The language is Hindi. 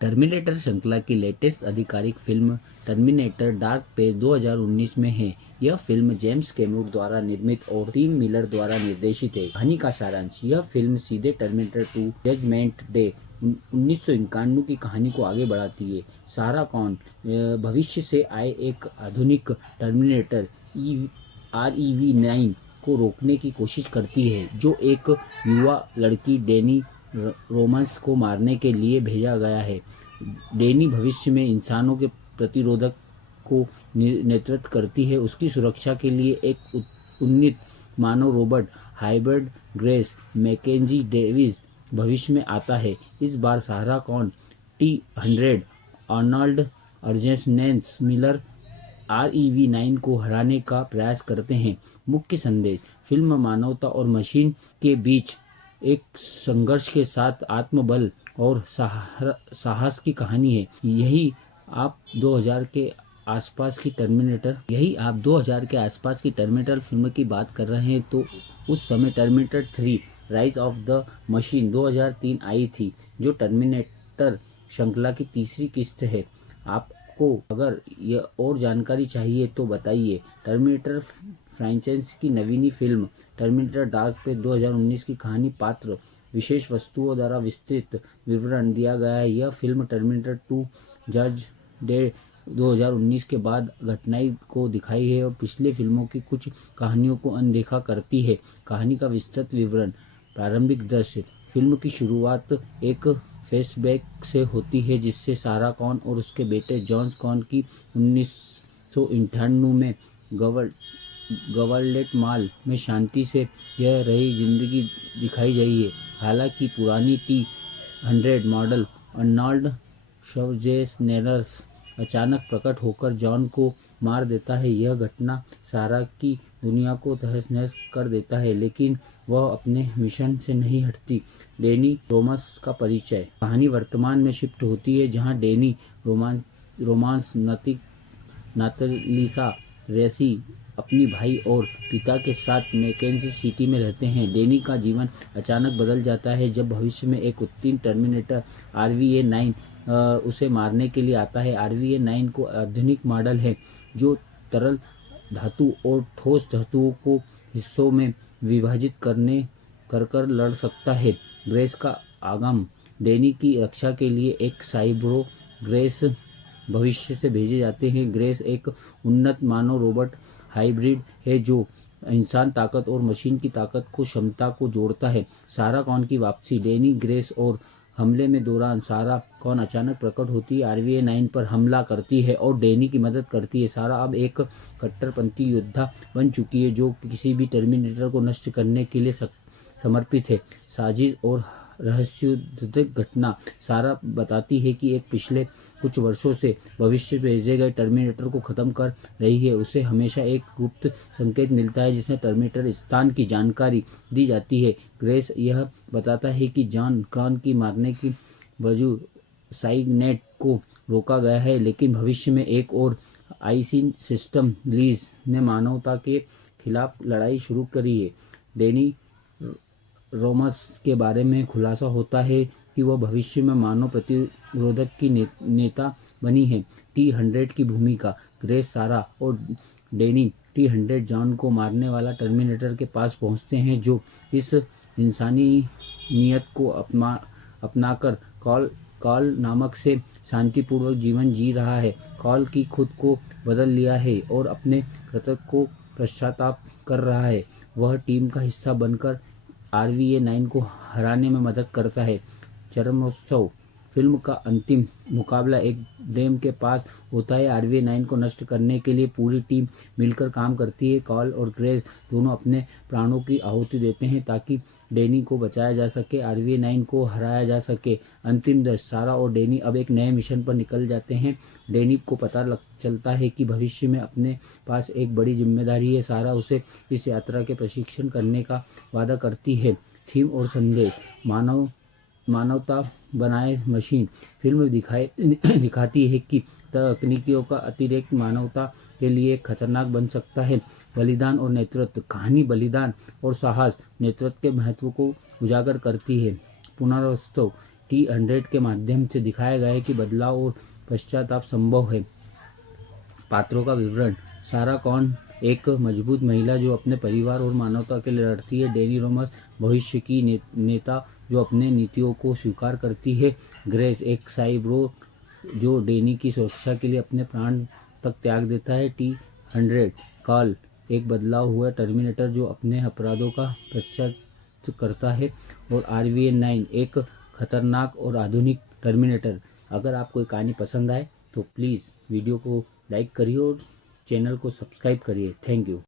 टर्मिनेटर श्रृंखला की लेटेस्ट आधिकारिक फिल्म टर्मिनेटर डार्क फेज 2019 में है। यह फिल्म जेम्स कैमरून द्वारा निर्मित और टीम मिलर द्वारा निर्देशित है। कहानी का सारांश: यह फिल्म सीधे टर्मिनेटर 2 जजमेंट डे 1991 की कहानी को आगे बढ़ाती है। सारा कॉन भविष्य से आए एक आधुनिक टर्मिनेटर REV9 को रोकने की कोशिश करती है, जो एक युवा लड़की डैनी रोमन्स को मारने के लिए भेजा गया है। डैनी भविष्य में इंसानों के प्रतिरोधक को नेतृत्व करती है। उसकी सुरक्षा के लिए एक उन्नत मानव robot hybrid Grace Mackenzie Davis भविष्य में आता है। इस बार सारा cone T-100 Arnold अर्जेनेस Miller REV9 को हराने का प्रयास करते हैं। मुख्य संदेश: फिल्म मानवता और मशीन के बीच एक संघर्ष के साथ आत्मबल और साहस की कहानी है। यही आप 2000 के आसपास की टर्मिनेटर फिल्म की बात कर रहे हैं, तो उस समय terminator 3 rise of the machine 2003 आई थी, जो टर्मिनेटर श्रृंखला की तीसरी किस्त है। आपको अगर यह और जानकारी चाहिए तो बताइए। टर्मिनेटर फ्रेंचाइजी की नवीनी फिल्म टर्मिनेटर डार्क फेज 2019 की कहानी, पात्र, विशेष वस्तुओं द्वारा विस्तृत विवरण दिया गया है। यह फिल्म टर्मिनेटर 2 जज डे 2019 के बाद घटनाएं को दिखाई है और पिछले फिल्मों की कुछ कहानियों को अनदेखा करती है। कहानी का विस्तृत विवरण: प्रारंभिक दृश्य: फिल्म की शुरुआत एक फ्लैशबैक से होती है, जिससे सारा कॉन और उसके बेटे जॉन कॉन की 1998 में गवर्लेट मॉल में शांति से रह रही जिंदगी दिखाई गई है। हालांकि पुरानी T-100 मॉडल अर्नल्ड श्वार्ज़नेगर अचानक प्रकट होकर जॉन को मार देता है। यह घटना सारा की दुनिया को तहस-नहस कर देता है, लेकिन वह अपने मिशन से नहीं हटती। डैनी रोमन्स का परिचय: कहानी वर्तमान में शिफ्ट होती है, जहां डैनी रोमांस नातालिसा रेसी अपनी भाई और पिता के साथ मैकेंजी सिटी में रहते हैं। डैनी का जीवन अचानक बदल जाता है जब भविष्य में एक उत्तीर्ण टर्मिनेटर RVA9 उसे मारने के लिए आता है। RVA9 को आधुनिक मॉडल है जो तरल धातु और ठोस धातुओं को हिस्सों में विभाजित कर लड़ सकता है। ग्रेस का आगमन: डैनी की रक्षा के लिए एक साइबरो ग्रेस भविष्य से भेजे जाते हैं। ग्रेस एक उन्नत मानव रोबोट हाइब्रिड है जो इंसान ताकत और मशीन की ताकत को क्षमता को जोड़ता है। सारा कॉन की वापसी: डैनी, ग्रेस और हमले में दौरान सारा कॉन अचानक प्रकट होती है, RVA9 पर हमला करती है और डैनी की मदद करती है। सारा अब एक कट्टरपंथी योद्धा बन चुकी है जो किसी भी टर्मिनेटर को नष्ट करने के लिए समर्पित है। साजिश और रहस्योद्वेग घटना: सारा बताती है कि एक पिछले कुछ वर्षों से भविष्य भेजे गए टर्मिनेटर को खत्म कर रही है। उसे हमेशा एक गुप्त संकेत मिलता है जिसमें टर्मिनेटर स्थान की जानकारी दी जाती है। ग्रेस यह बताता है कि जॉन कॉन की मारने की वजह साइगनेट को रोका गया है, लेकिन भविष्य में एक और आईसी सिस्टम लीज ने मानवता के खिलाफ लड़ाई शुरू करी है। डैनी रोमस के बारे में खुलासा होता है कि वह भविष्य में मानव प्रतिरोधक की नेता बनी है। T-100 की भूमिका: ग्रेस, सारा और डैनी T-100 जॉन को मारने वाला टर्मिनेटर के पास पहुंचते हैं, जो इस इंसानी नियत को अपनाकर कॉल नामक से शांतिपूर्वक जीवन जी रहा है। कॉल की खुद को बदल लिया है और अपने कृत्य को पश्चाताप कर रहा है। वह टीम का हिस्सा बनकर RVA9 को हराने में मदद करता है। चरमोत्सव: फिल्म का अंतिम मुकाबला एक डैम के पास होता है। RVA9 को नष्ट करने के लिए पूरी टीम मिलकर काम करती है। कॉल और ग्रेस दोनों अपने प्राणों की आहुति देते हैं ताकि डैनी को बचाया जा सके, RVA9 को हराया जा सके। अंतिम दृश्य: सारा और डैनी अब एक नए मिशन पर निकल जाते हैं। डैनी को पता चलता है कि भविष्य में अपने पास एक बड़ी जिम्मेदारी है। सारा उसे इस यात्रा के प्रशिक्षण करने का वादा करती है। थीम और संदेश: मानवता बनाए मशीन। फिल्म दिखाती है कि तकनीकियों का अतिरेक मानवता के लिए खतरनाक बन सकता है। बलिदान और नेतृत्व: कहानी बलिदान और साहस नेतृत्व के महत्व को उजागर करती है। पुनर्वास्तव: T100 के माध्यम से दिखाया गया है कि बदलाव और पश्चाताप संभव है। पात्रों का विवरण। सारा कॉर्न एक मजबूत महिला जो अपने परिवार और मानवता के लिए लड़ती है। डैनी रोमस भविष्य की नेता जो अपने नीतियों को स्वीकार करती है। ग्रेस एक साइब्रो जो डैनी की सुरक्षा के लिए अपने प्राण तक त्याग देता है। T100 कार्ल एक बदलाव हुआ टर्मिनेटर जो अपने अपराधों का पश्चात करता है। और RVA-9 एक खतरनाक और आधुनिक टर्मिनेटर। अगर आपको ये कहानी पसंद आए तो प्लीज़ वीडियो को लाइक करिए और चैनल को सब्सक्राइब करिए। Thank you.